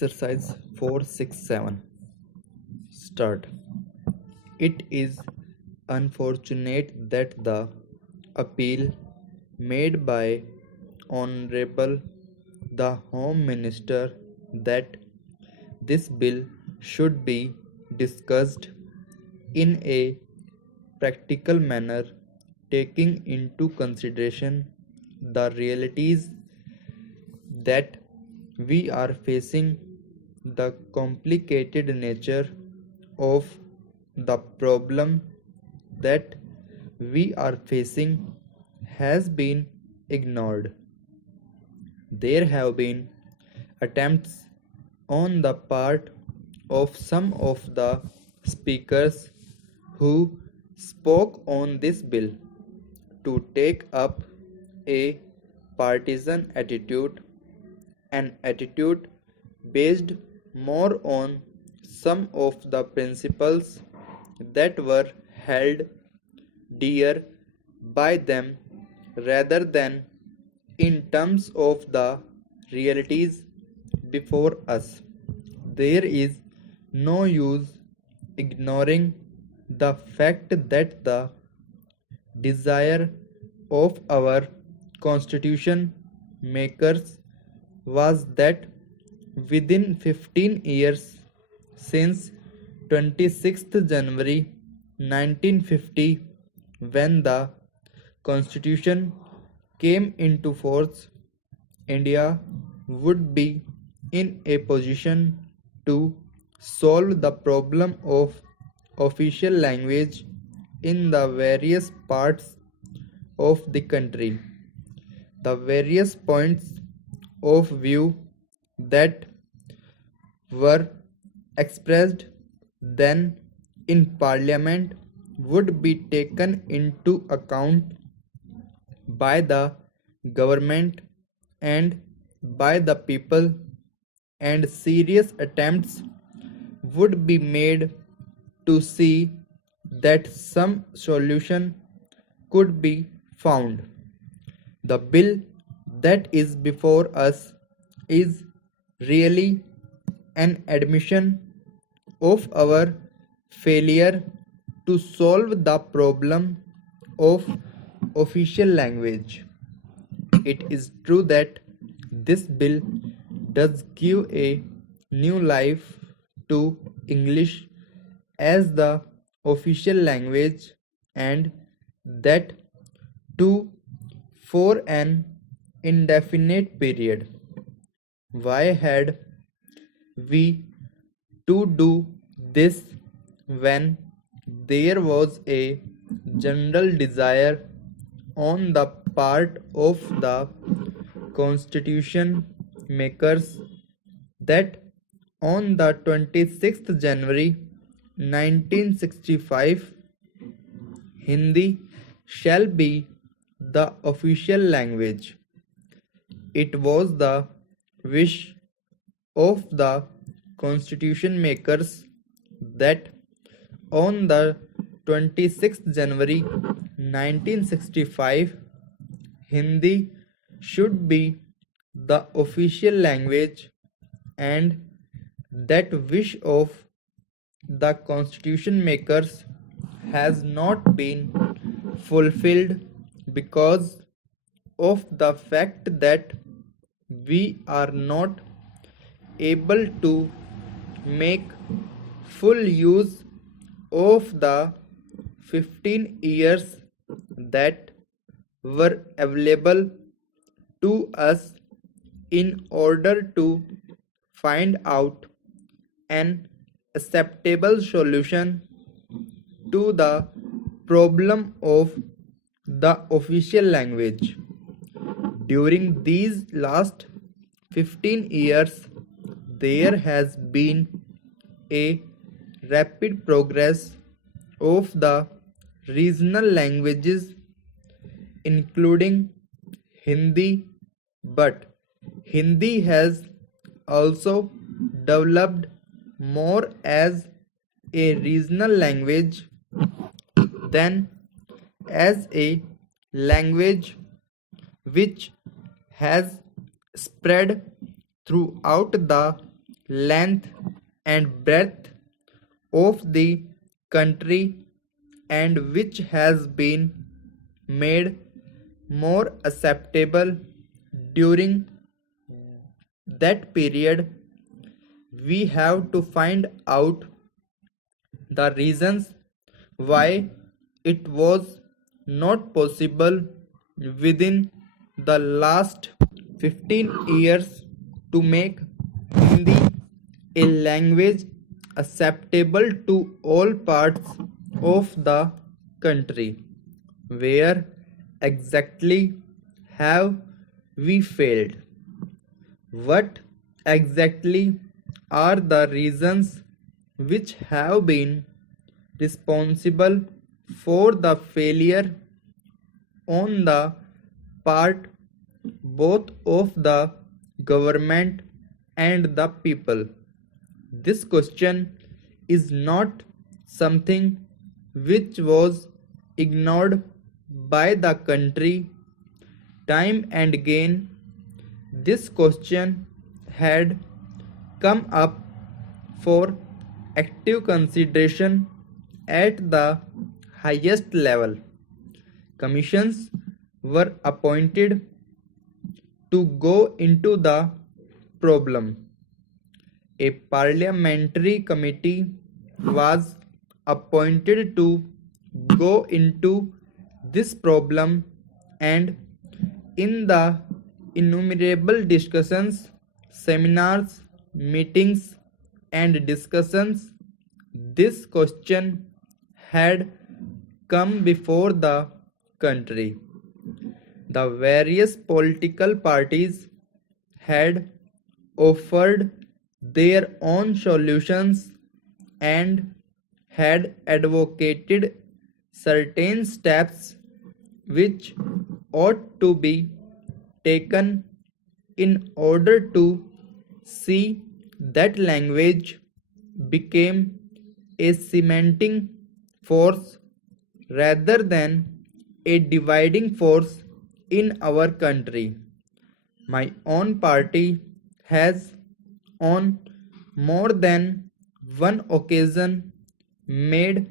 Exercise 467. Start. It is unfortunate that the appeal made by Honorable the Home Minister that this bill should be discussed in a practical manner, taking into consideration the realities that we are facing, the complicated nature of the problem that we are facing has been ignored. There have been attempts on the part of some of the speakers who spoke on this bill to take up a partisan attitude, an attitude based more on some of the principles that were held dear by them rather than in terms of the realities before us. There is no use ignoring the fact that the desire of our constitution makers was that within 15 years since 26th January 1950, when the constitution came into force, India would be in a position to solve the problem of official language in the various parts of the country. The various points of view that were expressed then in Parliament would be taken into account by the government and by the people, and serious attempts would be made to see that some solution could be found. The bill that is before us is really an admission of our failure to solve the problem of official language. It is true that this bill does give a new life to English as the official language, and that too for an indefinite period. Why had we to do this when there was a general desire on the part of the constitution makers that on the 26th January 1965 Hindi shall be the official language? It was the wish of the constitution makers that on the 26th January 1965 Hindi should be the official language, and that wish of the constitution makers has not been fulfilled because of the fact that we are not able to make full use of the 15 years that were available to us in order to find out an acceptable solution to the problem of the official language. During these last 15 years, there has been a rapid progress of the regional languages, including Hindi, but Hindi has also developed more as a regional language than as a language which has spread throughout the length and breadth of the country and which has been made more acceptable during that period. We have to find out the reasons why it was not possible within the last 15 years to make Hindi a language acceptable to all parts of the country. Where exactly have we failed? What exactly are the reasons which have been responsible for the failure on the part both of the government and the people? This question is not something which was ignored by the country time and again. This question had come up for active consideration at the highest level. Commissions were appointed to go into the problem. A parliamentary committee was appointed to go into this problem, and in the innumerable discussions, seminars, meetings, and discussions, this question had come before the country. The various political parties had offered their own solutions and had advocated certain steps which ought to be taken in order to see that language became a cementing force rather than a dividing force in our country. My own party has, on more than one occasion, made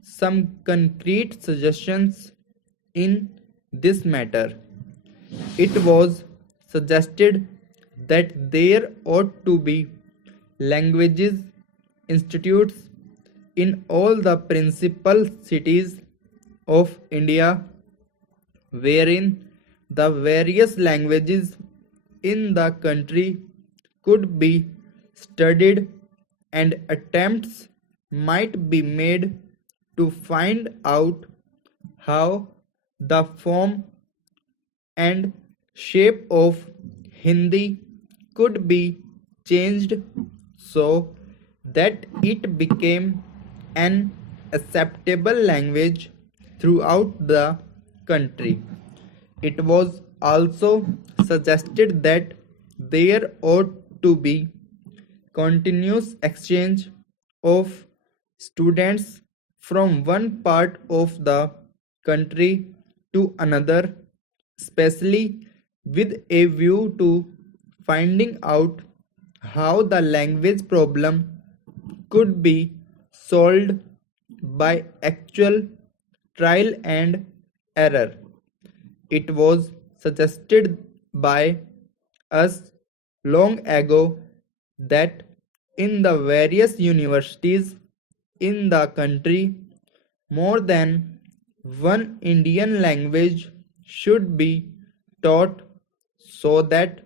some concrete suggestions in this matter. It was suggested that there ought to be languages institutes in all the principal cities of India, wherein the various languages in the country could be studied and attempts might be made to find out how the form and shape of Hindi could be changed so that it became an acceptable language throughout the country. It was also suggested that there ought to be continuous exchange of students from one part of the country to another, especially with a view to finding out how the language problem could be solved by actual trial and error. It was suggested by us long ago that in the various universities in the country, more than one Indian language should be taught so that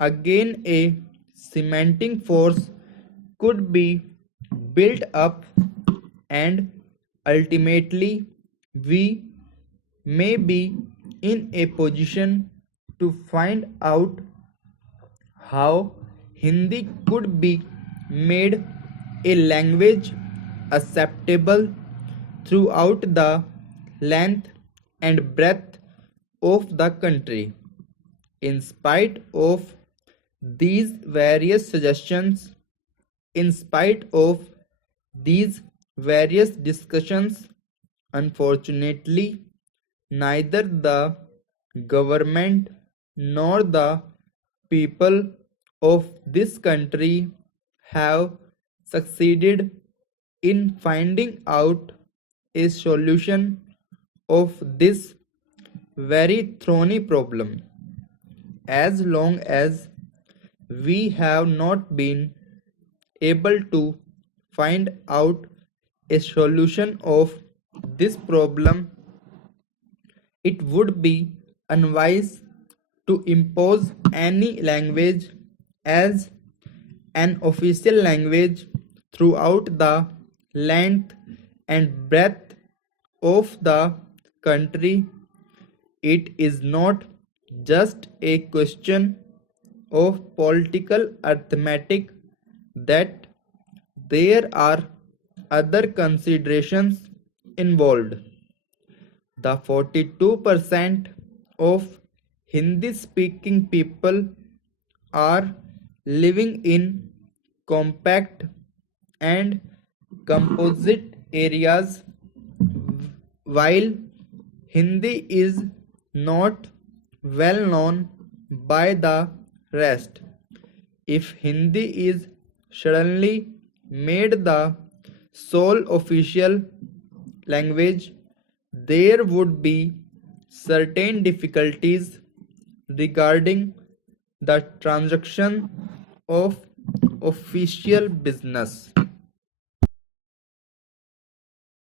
again a cementing force could be built up, and ultimately we may be in a position to find out how Hindi could be made a language acceptable throughout the length and breadth of the country. In spite of these various suggestions, in spite of these various discussions, unfortunately, neither the government nor the people of this country have succeeded in finding out a solution of this very thorny problem. As long as we have not been able to find out a solution of this problem, it would be unwise to impose any language as an official language throughout the length and breadth of the country. It is not just a question of political arithmetic, that there are other considerations involved. The 42% of Hindi speaking people are living in compact and composite areas, while Hindi is not well known by the rest. If Hindi is suddenly made the sole official language, there would be certain difficulties regarding the transaction of official business.